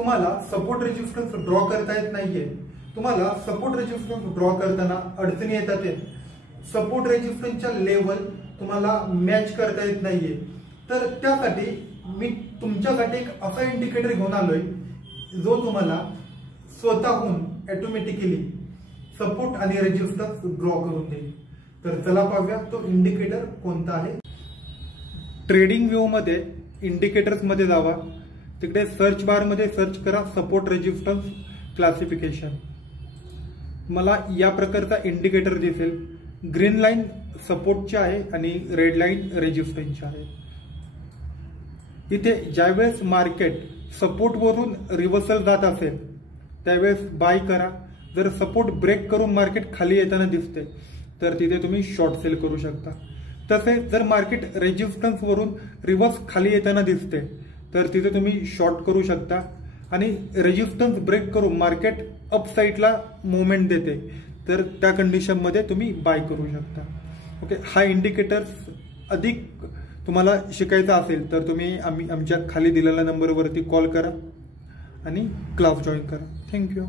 तुम्हाला support resistance draw करता येत नाहीये, तुम्हाला सपोर्ट रेजिस्टन्स ड्रॉ करताना अडचणी येतात, सपोर्ट रेजिस्टन्सच्या लेवल तुम्हाला मॅच करता येत नाहीये, तर त्यासाठी मी तुमच्यासाठी एक असा इंडिकेटर घेऊन आलोय जो तुम्हाला स्वतःहून ऑटोमॅटिकली सपोर्ट आणि रेजिस्टन्स ड्रॉ करून देईल। तर चला पाहूया तो इंडिकेटर कोणता आहे। ट्रेडिंग व्ह्यू मध्ये इंडिकेटर्स मध्ये जावा, तिकडे सर्च बार मध्ये सर्च करा सपोर्ट रेजिस्टन्स क्लासिफिकेशन। मला या प्रकारचा इंडिकेटर दिसेल, ग्रीन लाईन सपोर्टची आहे आणि रेड लाईन रेजिस्टन्सची आहे। इथे ज्यावेळेस मार्केट सपोर्ट वरून रिव्हर्सल जात असेल त्यावेळेस बाय करा। जर सपोर्ट ब्रेक करून मार्केट खाली येताना दिसते तर तिथे तुम्ही शॉर्ट सेल करू शकता। तसेच जर मार्केट रेजिस्टन्स वरून रिव्हर्स खाली येताना दिसते तर तिथे तुम्ही शॉर्ट करू शकता आणि रेजिस्टन्स ब्रेक करून मार्केट अप साइडला मूवमेंट देते तर त्या कंडिशन मध्ये तुम्ही बाय करू शकता। ओके, हा इंडिकेटर अधिक तुम्हाला शिकायचा असेल तर तुम्ही आमच्या खाली दिलेल्या नंबरवरती कॉल करा आणि क्लास जॉईन करा। थँक्यू।